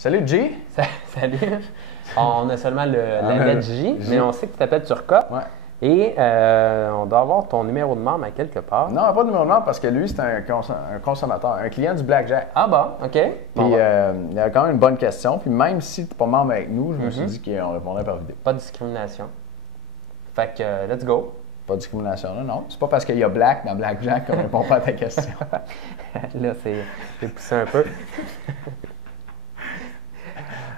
Salut G! Salut! On a seulement la lettre J, mais on sait que tu t'appelles Turcotte. Ouais. Et on doit avoir ton numéro de membre à quelque part. Non, pas de numéro de membre parce que lui, c'est un consommateur, un client du Blackjack. Ah bon, OK. Puis Bon, il y a quand même une bonne question. Puis même si tu n'es pas membre avec nous, je me suis dit qu'on répondrait par vidéo. pas de discrimination. Fait que, let's go. Pas de discrimination, là, non. C'est pas parce qu'il y a Black dans Blackjack qu'on répond pas à ta question. Là, j'ai poussé un peu.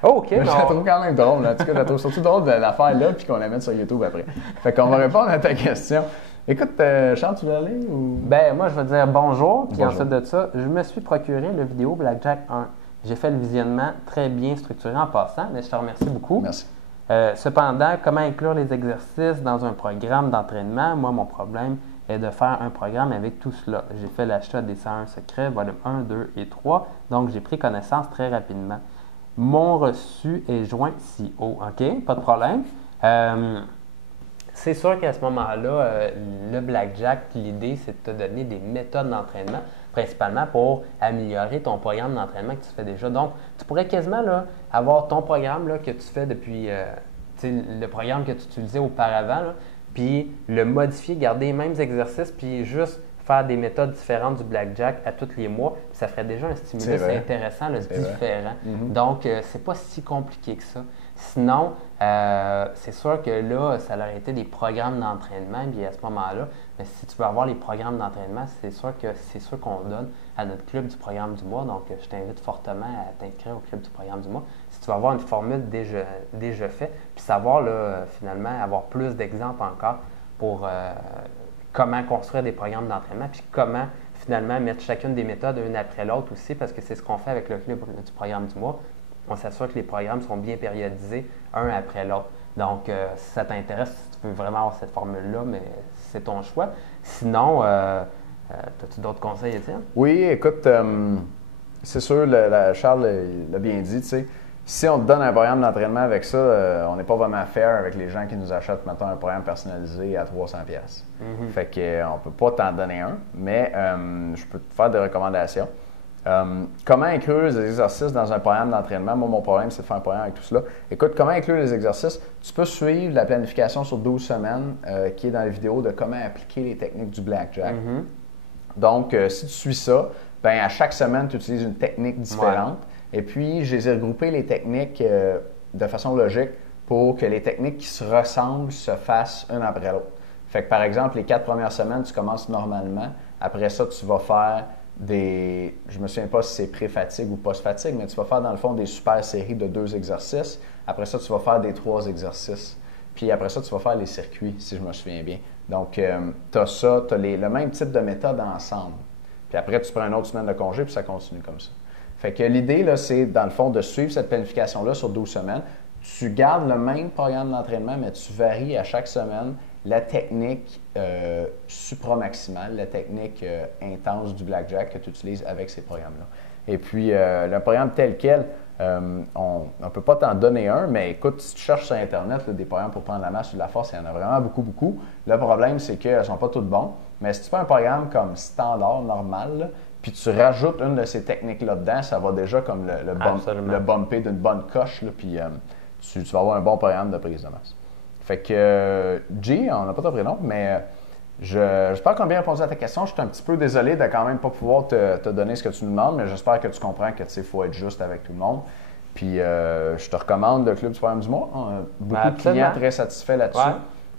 Oh, OK. Je la trouve quand même drôle. En tout cas, je la trouve surtout drôle de la faire là puis qu'on la mette sur YouTube après. Fait qu'on va répondre à ta question. Écoute, Charles, tu veux aller ou... Ben, moi, je vais dire bonjour. Puis Bonjour. ensuite de ça, je me suis procuré le vidéo Blackjack 1. J'ai fait le visionnement très bien structuré en passant, mais je te remercie beaucoup. Merci. Cependant, comment inclure les exercices dans un programme d'entraînement? Moi, mon problème est de faire un programme avec tout cela. J'ai fait l'achat des 101 secrets, volume 1, 2 et 3, donc j'ai pris connaissance très rapidement. Mon reçu est joint si haut, OK? Pas de problème. C'est sûr qu'à ce moment-là, le Blackjack, l'idée, c'est de te donner des méthodes d'entraînement, principalement pour améliorer ton programme d'entraînement que tu fais déjà. Donc, tu pourrais quasiment là, avoir ton programme là, que tu fais depuis le programme que tu utilisais auparavant, là, puis le modifier, garder les mêmes exercices, puis juste faire des méthodes différentes du Blackjack à tous les mois. Puis ça ferait déjà un stimulus intéressant, là, différent. Donc, c'est pas si compliqué que ça. Sinon, c'est sûr que là, ça aurait été des programmes d'entraînement, puis à ce moment-là, mais si tu veux avoir les programmes d'entraînement, c'est sûr qu'on donne à notre club du programme du mois. Donc, je t'invite fortement à t'inscrire au club du programme du mois. Si tu veux avoir une formule déjà faite, puis savoir, là, finalement, avoir plus d'exemples encore pour comment construire des programmes d'entraînement, puis comment, finalement, mettre chacune des méthodes une après l'autre aussi, parce que c'est ce qu'on fait avec le club du programme du mois. On s'assure que les programmes sont bien périodisés, un après l'autre. Donc, si ça t'intéresse, si tu veux vraiment avoir cette formule-là, mais c'est ton choix. Sinon, as-tu d'autres conseils, Étienne? Oui, écoute, c'est sûr, Charles l'a bien dit, tu sais, si on te donne un programme d'entraînement avec ça, on n'est pas vraiment fair avec les gens qui nous achètent, mettons, un programme personnalisé à 300$. Fait qu'on ne peut pas t'en donner un, mais je peux te faire des recommandations. Comment inclure les exercices dans un programme d'entraînement? Moi, mon problème, c'est de faire un programme avec tout cela. Écoute, comment inclure les exercices? Tu peux suivre la planification sur 12 semaines qui est dans la vidéo de comment appliquer les techniques du Blackjack. Donc, si tu suis ça, ben à chaque semaine, tu utilises une technique différente. Et puis, je les ai regroupées, les techniques, de façon logique pour que les techniques qui se ressemblent se fassent une après l'autre. Fait que, par exemple, les 4 premières semaines, tu commences normalement. Après ça, tu vas faire je me souviens pas si c'est pré-fatigue ou post-fatigue, mais tu vas faire dans le fond des super séries de 2 exercices. Après ça, tu vas faire des 3 exercices. Puis après ça, tu vas faire les circuits, si je me souviens bien. Donc, tu as ça, tu as le même type de méthode ensemble. Puis après, tu prends une autre semaine de congé, puis ça continue comme ça. Fait que l'idée, là, c'est dans le fond de suivre cette planification-là sur 12 semaines. Tu gardes le même programme d'entraînement, mais tu varies à chaque semaine la technique supramaximale, la technique intense du Blackjack que tu utilises avec ces programmes-là. Et puis, le programme tel quel, on ne peut pas t'en donner un, mais écoute, si tu cherches sur Internet là, des programmes pour prendre la masse ou de la force, il y en a vraiment beaucoup, beaucoup. Le problème, c'est qu'elles ne sont pas toutes bonnes. Mais si tu fais un programme comme standard, normal, là, puis tu rajoutes une de ces techniques-là dedans, ça va déjà comme le bumper d'une bonne coche, là, puis tu vas avoir un bon programme de prise de masse. Fait que, G, on n'a pas ton prénom, mais j'espère qu'on a bien répondu à ta question. Je suis un petit peu désolé de quand même pas pouvoir te donner ce que tu nous demandes, mais j'espère que tu comprends que il faut être juste avec tout le monde. Puis, je te recommande le Club du programme du mois. On a beaucoup de clients très satisfaits là-dessus. Ouais.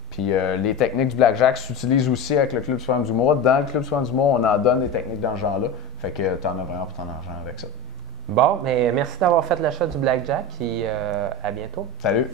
Puis, les techniques du Blackjack s'utilisent aussi avec le Club du programme du mois. Dans le Club du programme du mois, on en donne des techniques dans ce genre-là. Fait que tu en as vraiment pour ton argent avec ça. Bon, mais merci d'avoir fait l'achat du Blackjack et à bientôt. Salut!